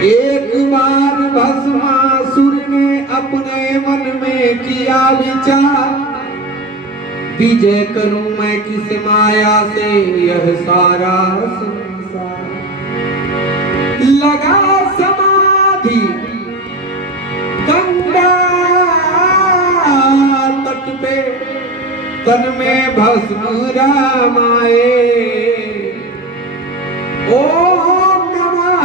एक बार भस्मासुर ने अपने मन में किया विचार, विजय करूं मैं किस माया से यह सारा संसार। लगा समाधि गंगा तट पे, तन में भस्म रामाए। ओम नमः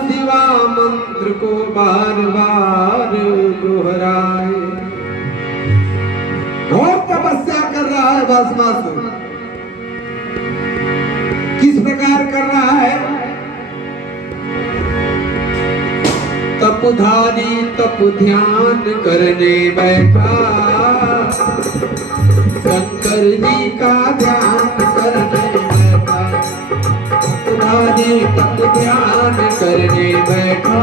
शिवा मंत्र को बार बार दोहराए। घोर तपस्या कर रहा है भस्मासुर। किस प्रकार कर रहा है? तपधारी तप ध्यान करने बैठा, शंकर जी का ध्यान करने बैठा। तपधारी तप ध्यान करने बैठा,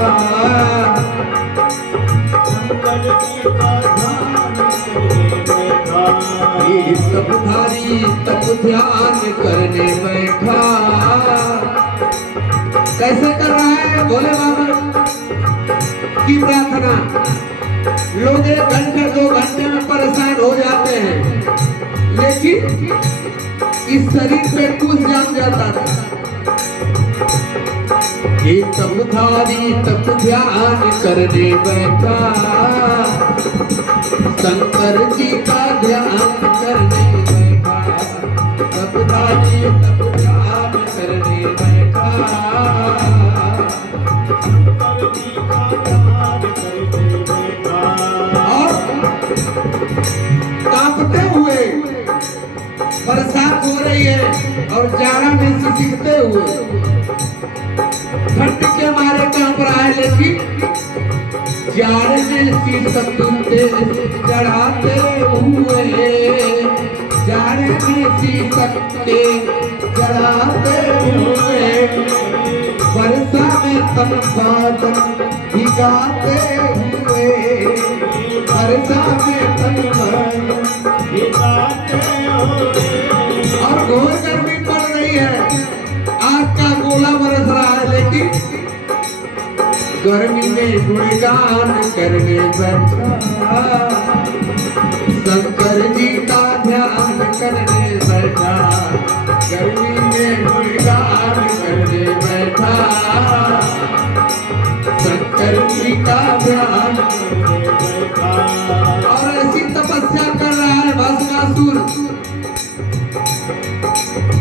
शंकर जी का ध्यान करने बैठा। तपधारी तप ध्यान करने बैठा। कैसे कर रहा है? भोले बाबा की प्रार्थना। लोग 1 घंटे 2 घंटे में परेशान हो जाते हैं, लेकिन इस शरीर पे कुछ जम जाता था। ये तपधारी तप ध्यान करने बैठा, शंकर जी का ध्यान करने बैठा। तपधारी तप ध्यान करने बैठा, कांपते हुए बरसात हो रही है और जाड़ा में सिसकते हुए, ठंड के मारे कांप रहा है, लेकिन जाड़े में सिसकते चढ़ाते हुए, जाड़े में सिसकते चढ़ाते हुए, वर्षा में तन बादल भिगाते हुए, वर्षा में तन बादल भिगाते हुए। और घोर गर्मी पड़ रही है, आग का गोला बरस रहा है, लेकिन गर्मी में गुणगान करने बैठा, शंकर जी का ध्यान करने बैठा। गर्मी में गुणगान करने बैठा, शंकर जी का ध्यान करने बैठा। और ऐसी तपस्या कर रहा है भस्मासुर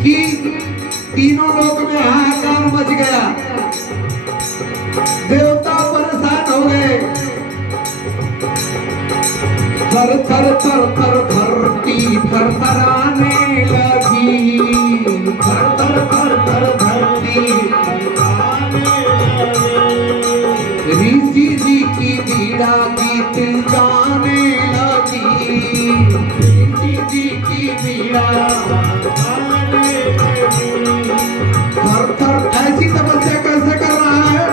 कि तीनों लोक में हाहाकार मच गया। देवता परेशान हो गए। थर थर थर थर धरती थरथराने लगी, थर थर थर थर धरती थरथराने लगी। ऋषि जी की बीड़ा गीत गाने लगी, ऋषि जी की बीड़ा गाने लगी। थर थर ऐसी तपस्या कैसे कर रहा है?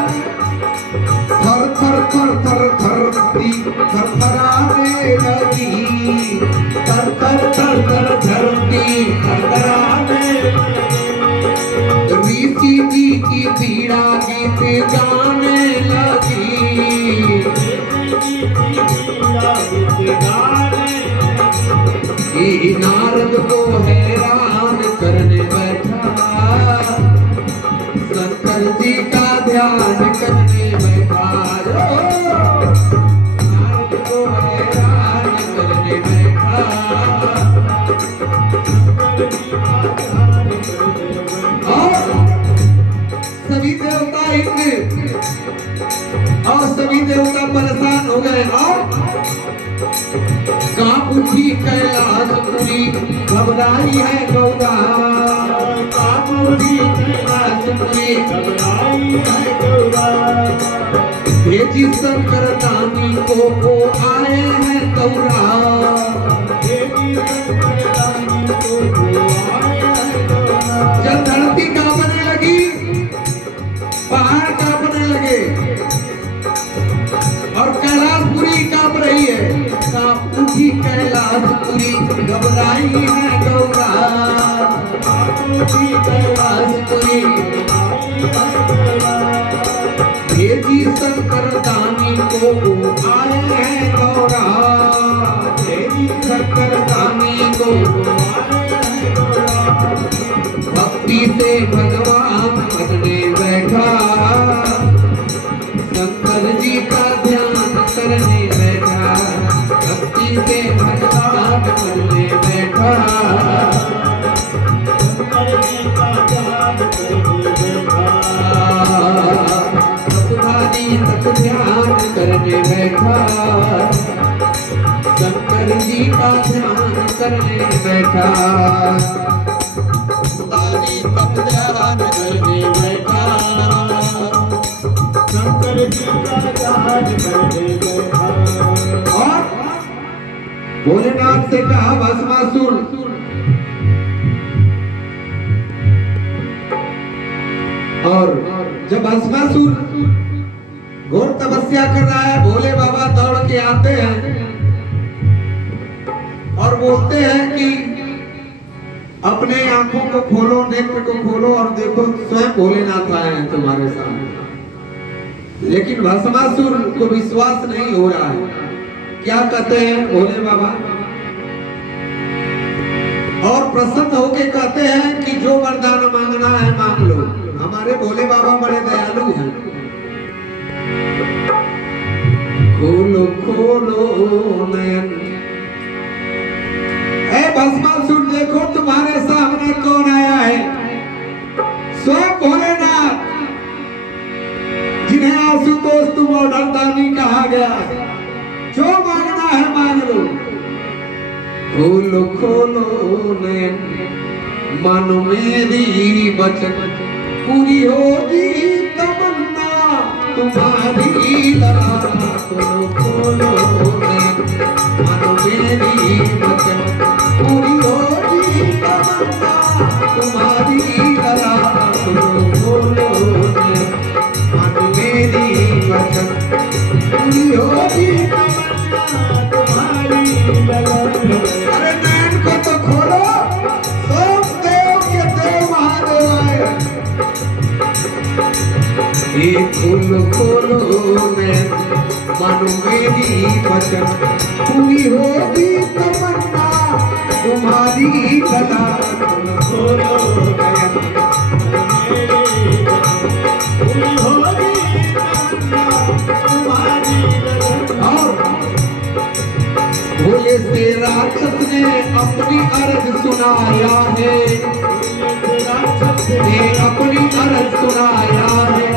थर थर थर थर धरती थरथराने लगी, थर थर थर थर धरती थरथराने लगी। ऋषि जी की बीड़ा गीत गाने लगी, नारद को हैरान करने बैठा, शंकर जी का ध्यान करने बैठा। नारद को हैरान करने बैठा, और सभी देवता इंद्र और सभी देवता परेशान हो गए। और कांप उठी कैलाशपुरी, घबराई है गौरा। कांप उठी कैलाशपुरी, घबराई है गौरा। भेजी शंकर दानी को वो आए हैं गौरा, भेजी शंकर दानी को वो आए हैं गौरा। जब धरती कांपने लगी, पहाड़ कांपने लगे और कैलाशपुरी कांप रही है। कांप उठी कैलाशपुरी, घबराई है गौरा। कांप उठी कैलाशपुरी, भेजी शंकर दानी को आए हैं गौरा, देवी शंकर दानी को आए हैं गौरा। भक्ति से भगवान मन में बैठा, शंकर जी का ध्यान करने बैठा। भक्ति से भगवान मन में बैठा, शंकर जी का ध्यान करने बैठा। सपनानी तक ध्यान करने बैठा, शंकर जी का ध्यान करने बैठा। सपनानी तक ध्यान करने बैठा, शंकर जी का ध्यान करने बैठा। और भोलेनाथ से कहा भस्मासुर, और जब भस्मासुर घोर तपस्या कर रहा है, भोले बाबा दौड़ के आते हैं और बोलते हैं कि अपने आंखों को खोलो, नेत्र को खोलो और देखो स्वयं भोलेनाथ आए हैं तुम्हारे सामने। लेकिन भस्मासुर को विश्वास नहीं हो रहा है। क्या कहते हैं भोले बाबा, और प्रसन्न होके कहते हैं कि जो वरदान मांगना है मांग लो। हमारे भोले बाबा बड़े दयालु हैं। खोलो खोलो नयन, ऐ भस्मासुर देखो तुम्हारे सामने कौन आया है, स्वयं भोलेनाथ, जिन्हें आशुतोष तुम ऑर्डर दानी कहा गया। जो मांगना है मांग लो। खोलो खोलो नयन, मानो मेरी वचन, पूरी होगी तमन्ना तुम्हारी लला। खोलो खोलो नयन, मानो मेरी वचन, पूरी होगी तमन्ना तुम्हारी लला। खोलो खोलो नयन, मानो मेरी वचन, पूरी होगी तमन्ना तुम्हारी लला। अरे नैन को तो खोलो, सब देव के देव महादेव आए। ये खोलो खोलो नैन, मानो मेरी वचन, पूरी होगी तमन्ना तुम्हारी लला। खोलो खोलो नैन, मेरी वचन, पूरी होगी तमन्ना तुम्हारी लला। भोले से राक्षस ने अपनी अर्ज सुनाया है, ने अपनी अर्ज सुनाया है।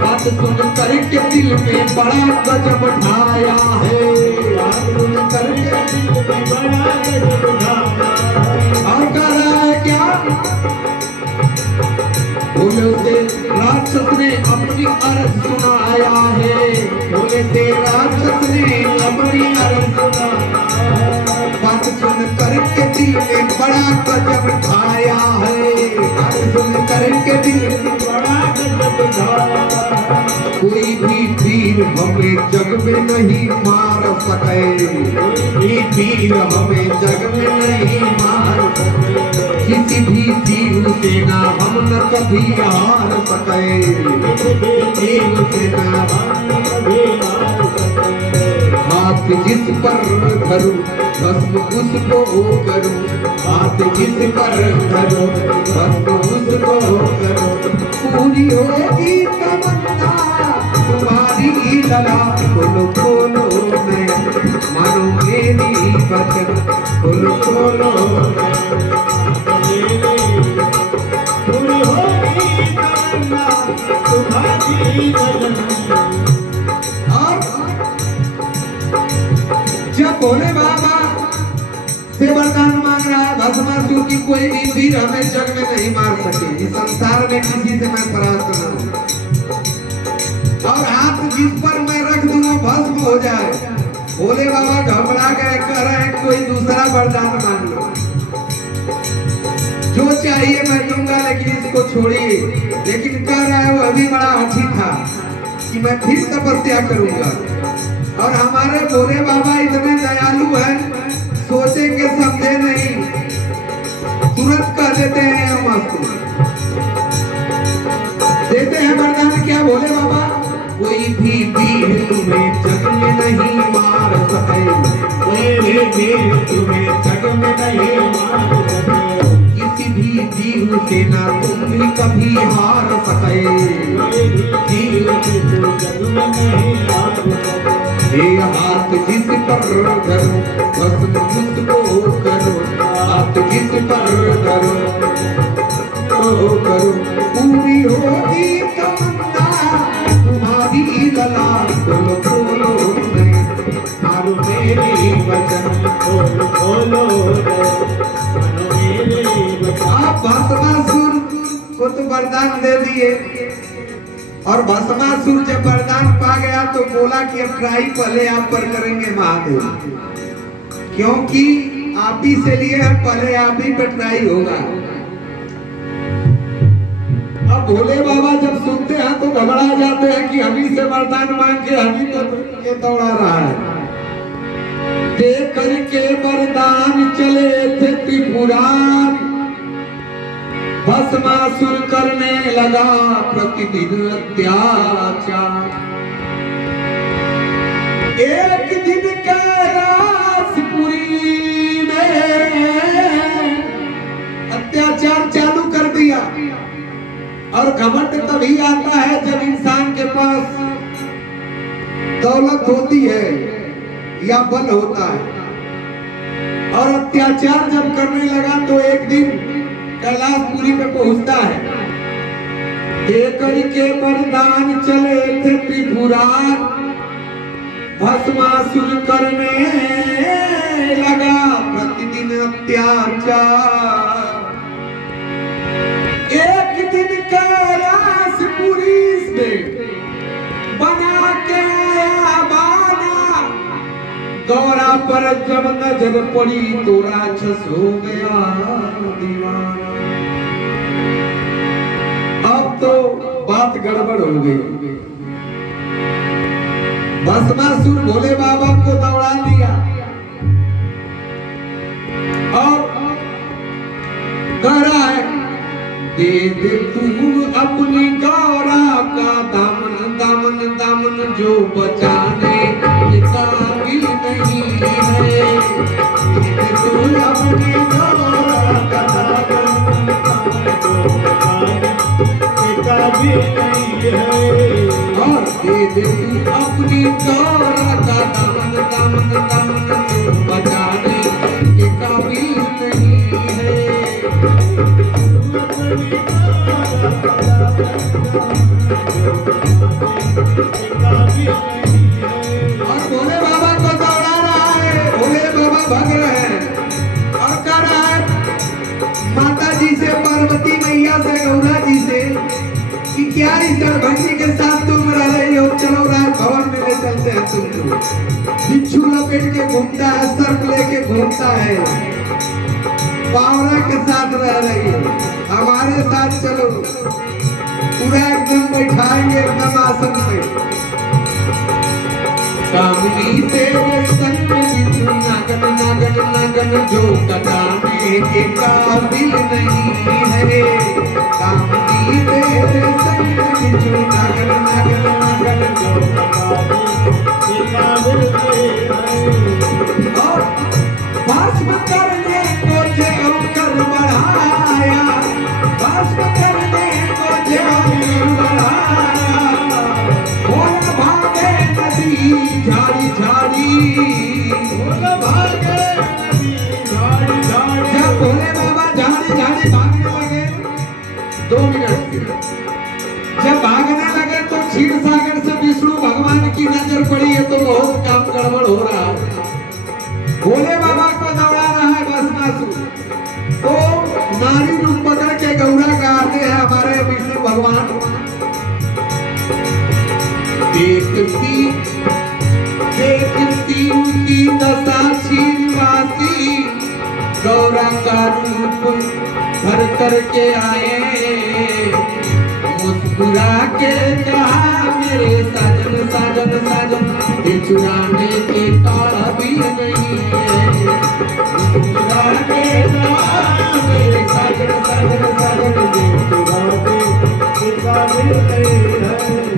बात सुन करके दिल में बड़ा गजब ढाया है, बात सुन करके दिल में बड़ा गजब ढाया है। और कह रहा है क्या, भोले से राक्षस ने अपनी अर्ज सुनाया है, भोले से राक्षस ने अपनी अर्ज सुनाया। बात सुन करके दिल में बड़ा गजब ढाया है, बात सुन करके दिल में बड़ा गजब ढाया। कोई भी तीर हमें जग में नहीं मार सके, कोई तीर हमें जग में नहीं मार सके। किसी भी तीर से ना हम न कभी हार सके, तीर से ना हम न कभी हार सके। हाथ जिस पर धरूं भस्म उसको करूं, हाथ जिस पर धरूं भस्म उसको करूं। पूरी होगी तमन्ना तुम्हारी लला। खोलो खोलो नयन, मानो मेरी वचन, खोलो खोलो पूरी होगी तमन्ना तुम्हारी लला। जब भोले बाबा से वरदान मांग रहा है भस्मासुर की, कोई भी वीर हमें जग में नहीं मार सके, इस संसार में किसी से मैं परास्त न हूं। और हाथ जिस पर मैं रख दूं वो भस्म हो जाए। भोले बाबा घबरा गए, कह रहे हैं कोई दूसरा वरदान मांग लो, जो चाहिए मैं दूंगा, लेकिन इसको छोड़िए। लेकिन कह रहा है वो अभी बड़ा हठी था कि मैं फिर तपस्या करूंगा। और हमारे भोले बाबा इतने दयालु हैं, सोचेंगे समझे नहीं, तुरंत कह देते हैं मस्त देते हैं वरदान। क्या भोले बाबा, कोई भी नहीं मार सके, मेरे वीर तुम्हें जग में नहीं मार सके, किसी भी जीव से ना तुम भी कभी हार सके, जीव को जग में नहीं मार सके, ये हाथ जिस पर धरो भस्म मुझको करो, हाथ जिस पर धरो तो करो, पूरी होगी तमन्ना तुम्हारी लला, बोलो बोलो नहीं मारो मेरे वचन, बोलो बोलो मारो मेरे वचन। आप भस्मासुर को तो वरदान दे दिए, और भस्मासुर जब वरदान पा गया तो बोला कि अब ट्राई पहले आप पर करेंगे महादेव, क्योंकि आप ही से लिए हम पहले आप ही पे ट्राई होगा। अब भोले बाबा जब सुनते हैं तो घबरा जाते हैं कि हम ही से वरदान मांग के हम ही को दौड़ा रहा है। दे करके वरदान चले थे त्रिपुरारी, भस्मासुर करने लगा प्रतिदिन अत्याचार। एक दिन कैलाशपुरी में अत्याचार चालू कर दिया, और घमंड तभी आता है जब इंसान के पास दौलत होती है या बल होता है, और अत्याचार जब करने लगा तो एक दिन कैलाशपुरी पे पहुंचता है। देकर के वरदान चले थे त्रिपुरार, भस्मासुर करने लगा प्रतिदिन अत्याचार। एक दिन कैलाशपुरी से बना के आया बाना, गौरा पर जब नजर पड़ी तो राक्षस हो गया दीवाना। अब तो बात गड़बड़ हो गई, भस्मासुर भोले बाबा को दौड़ा लिया, और कह रहा है दे दे तू अपनी गौरा का दामन, दामन दामन जो बचाने के काबिल नहीं है, दे दे तू अपनी गौरा का दामन, काबिल नहीं है, और दे दे तू अपनी गौरा का दामन, दामन दामन जो बचाने के काबिल नहीं है। और भोले बाबा को दौड़ा रहा है, भोले बाबा भाग रहे हैं, और कह रहा है माता जी से, पार्वती मैया से, गौरा जी से कि क्या इस दरभंगी के साथ तुम रह रही हो, चलो राज भवन में ले चलते हैं तुमको। बिच्छू लपेट के घूमता है, सर्प लेके घूमता है, पावरा के साथ रह रही है, हमारे साथ चलो, पूरा एकदम बैठाएंगे एकदम आसन पे। कामनी तेरे संग बिच्छू नागन, नागन नागन जो कटाने के काबिल नहीं है, कामनी तेरे संग बिच्छू नागन, नागन नागन जो के काबिल नहीं है। और भस्म करने को जो कर बढ़ाया, भस्म करने को जो बढ़ाया, भोला भागे नदी झाड़ी झाड़ी, भोला भागे नदी झाड़ी झाड़ी। जब भोले बाबा झाड़ी झाड़ी भागने लगे, 2 मिनट के जब भागने लगे तो क्षीर सागर से विष्णु भगवान की नजर पड़ी है, तो बहुत काम गड़बड़ हो रहा है। भोले बाबा को दौड़ा रहा है भस्मासुर, तो नारी रूप पकड़ के गौरा का आते हैं हमारे विष्णु भगवान। देखती उनकी दशा छीनवासी, गौरा का रूप भर करके आए, मुस्कुरा के कहा मेरे साजन साजन साजन, दिल चुराने के काबिल नहीं है, मुस्कुरा के कहा मेरे साजन साजन साजन, दिल चुराने के काबिल नहीं है।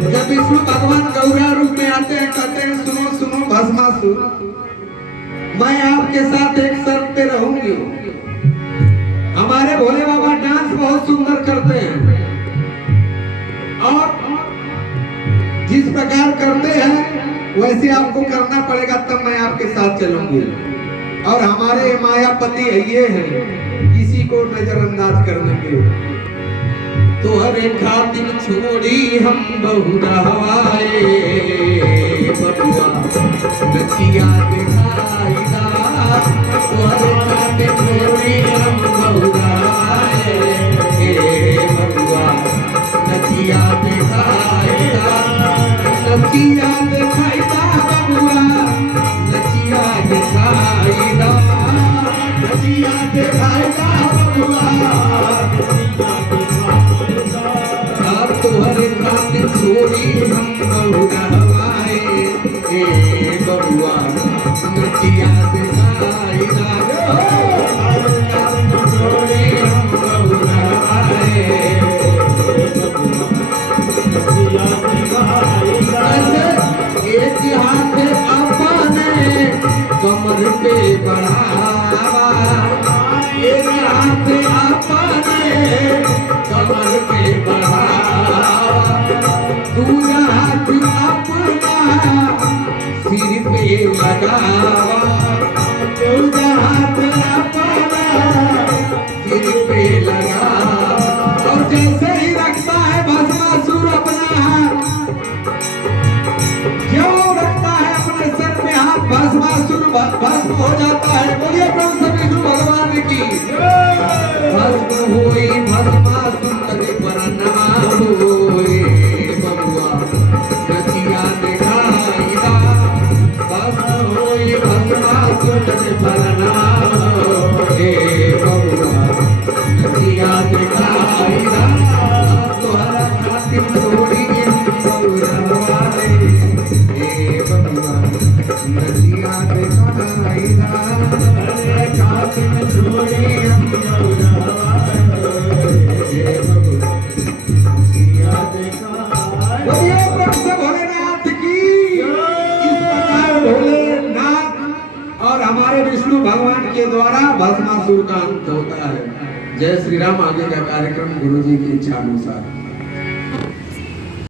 जब विष्णु भगवान गौरा रूप में आते हैं, कहते हैं सुनो सुनो भस्मासुर, मैं आपके साथ एक शर्त पे रहूंगी। हमारे भोले बाबा डांस बहुत सुंदर करते हैं और जिस प्रकार करते हैं वैसे आपको करना पड़ेगा, तब मैं आपके साथ चलूंगी। और हमारे मायापति ये हैं, किसी को नजरअंदाज कर लेंगे। तो हरे खातिर छोड़ी हम बहुरा हवाए बबुआ नचिया दिखाईदा। तो हरे खातिर छोड़ी हम बहुरा हवाए बबुआ नचिया दिखाईदा। नचिया दिखाईदा बबुआ नचिया दिखाईदा। नचिया दिखाईदा बबुआ तुम्हारे खातिर छोड़ी हम बहुरा हवाए बबुआ नचिया दिखाईदा। छोड़ी हम बहुरा हवाए नचिया दिखाईदा। एक हाथ अपने कमर पे बढ़ावा, एक हाथ अपने कमर पे बढ़ावा, दूसरा हाथ अपना सिर पे लगावा, दूसरा हाथ अपना सिर पे लगावा। और जैसे ही रखता है भस्मासुर अपना हाथ, जो रखता है अपने सर पे हाथ, भस्मासुर भस्म हो जाता है। बोलिए प्रभु से विष्णु भगवान की भस्म हुई भस्मासुर कदे पर नाम होए बबुआ नचिया दिखाईदा। भस्म हुई भस्मासुर कदे पर नाम होए बबुआ नचिया दिखाईदा। तोहरा खातिर छोड़ी बहुरा हवाए बबुआ नचिया दिखाईदा। तोहरा खातिर छोड़ी हम बहुरा हवाए बबुआ नचिया दिखाईदा। बोलिए प्रभु से भोलेनाथ की। इस प्रकार भोलेनाथ और हमारे विष्णु भगवान के द्वारा भस्मासुर का अंत होता है। जय श्री राम। आगे का कार्यक्रम गुरु जी की इच्छा अनुसार।